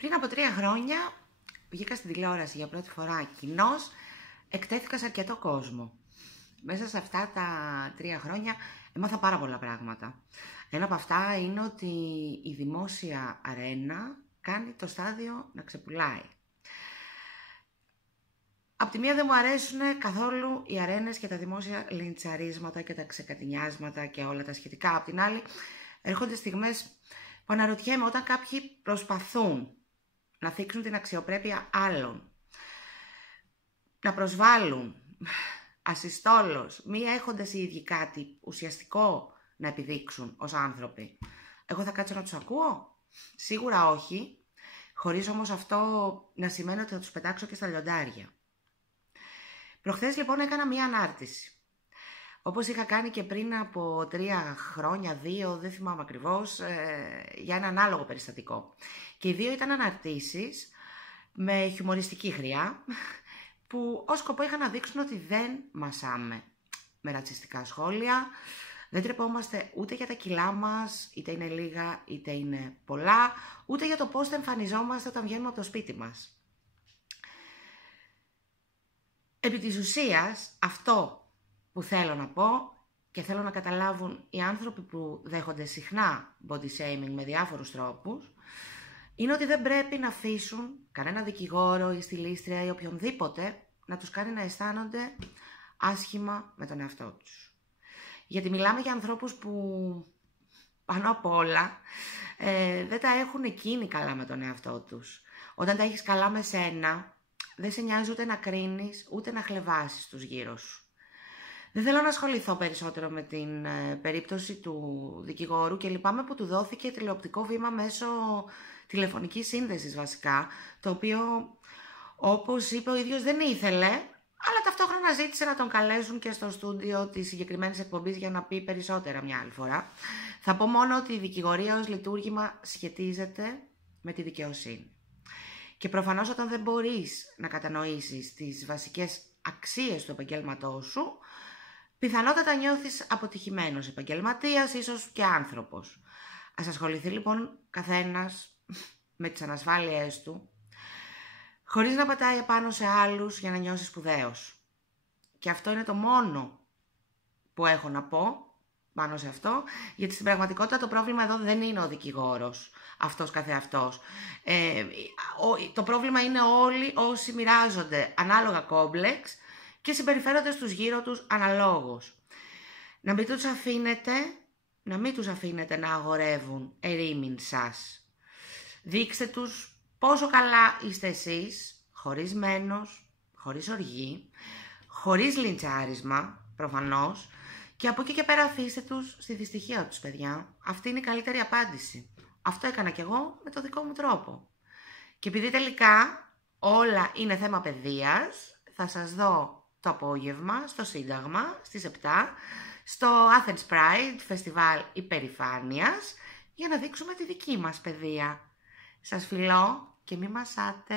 Πριν από 3 χρόνια βγήκα στην τηλεόραση για πρώτη φορά κοινώς, εκτέθηκα σε αρκετό κόσμο. Μέσα σε αυτά τα 3 χρόνια έμαθα πάρα πολλά πράγματα. Ένα από αυτά είναι ότι η δημόσια αρένα κάνει το στάδιο να ξεπουλάει. Απ' τη μία δεν μου αρέσουν καθόλου οι αρένες και τα δημόσια λιντσαρίσματα και τα ξεκατηνιάσματα και όλα τα σχετικά. Απ' την άλλη έρχονται στιγμές που αναρωτιέμαι όταν κάποιοι προσπαθούν να θίξουν την αξιοπρέπεια άλλων, να προσβάλλουν ασυστόλως, μη έχοντας οι ίδιοι κάτι ουσιαστικό να επιδείξουν ως άνθρωποι. Εγώ θα κάτσω να τους ακούω? Σίγουρα όχι, χωρίς όμως αυτό να σημαίνει ότι θα τους πετάξω και στα λιοντάρια. Προχθές λοιπόν έκανα μία ανάρτηση. Όπως είχα κάνει και πριν από 3 χρόνια, 2, δεν θυμάμαι ακριβώς, για ένα ανάλογο περιστατικό. Και οι 2 ήταν αναρτήσεις με χιουμοριστική χρειά, που ως σκοπό είχαν να δείξουν ότι δεν μασάμε με ρατσιστικά σχόλια, δεν τρεπόμαστε ούτε για τα κιλά μας, είτε είναι λίγα είτε είναι πολλά, ούτε για το πώς θα εμφανιζόμαστε όταν βγαίνουμε από το σπίτι μας. Επί της ουσίας, αυτό που θέλω να πω και θέλω να καταλάβουν οι άνθρωποι που δέχονται συχνά body shaming με διάφορους τρόπους, είναι ότι δεν πρέπει να αφήσουν κανένα δικηγόρο ή στιλίστρια ή οποιονδήποτε να τους κάνει να αισθάνονται άσχημα με τον εαυτό τους. Γιατί μιλάμε για ανθρώπους που πάνω απ' όλα δεν τα έχουν εκείνοι καλά με τον εαυτό τους. Όταν τα έχεις καλά με σένα, δεν σε νοιάζει ούτε να κρίνεις, ούτε να χλευάσεις τους γύρω σου. Δεν θέλω να ασχοληθώ περισσότερο με την περίπτωση του δικηγόρου και λυπάμαι που του δόθηκε τηλεοπτικό βήμα μέσω τηλεφωνικής σύνδεσης βασικά, το οποίο, όπως είπε ο ίδιος, δεν ήθελε, αλλά ταυτόχρονα ζήτησε να τον καλέσουν και στο στούντιο της συγκεκριμένης εκπομπής για να πει περισσότερα μια άλλη φορά. Θα πω μόνο ότι η δικηγορία ως λειτουργήμα σχετίζεται με τη δικαιοσύνη. Και προφανώς όταν δεν μπορείς να κατανοήσεις τις βασικές αξίες του επαγγέλματός σου, πιθανότατα νιώθεις αποτυχημένος επαγγελματίας, ίσως και άνθρωπος. Ας ασχοληθεί λοιπόν καθένας με τις ανασφάλειές του, χωρίς να πατάει επάνω σε άλλους για να νιώσει σπουδαίος. Και αυτό είναι το μόνο που έχω να πω πάνω σε αυτό, γιατί στην πραγματικότητα το πρόβλημα εδώ δεν είναι ο δικηγόρος, αυτός καθεαυτός. Το πρόβλημα είναι όλοι όσοι μοιράζονται ανάλογα κόμπλεξ και συμπεριφέρονται στους γύρω τους αναλόγως. Να μην τους αφήνετε να αγορεύουν ερήμην σας. Δείξτε τους πόσο καλά είστε εσείς, χωρίς μένος, χωρίς οργή, χωρίς λιντσάρισμα, προφανώς, και από εκεί και πέρα αφήστε τους στη δυστυχία τους, παιδιά. Αυτή είναι η καλύτερη απάντηση. Αυτό έκανα κι εγώ με το δικό μου τρόπο. Και επειδή τελικά όλα είναι θέμα παιδείας, θα σας δω το απόγευμα στο Σύνταγμα στις 7, στο Athens Pride, φεστιβάλ υπερηφάνειας, για να δείξουμε τη δική μας παιδεία. Σας φιλώ και μη μασάτε.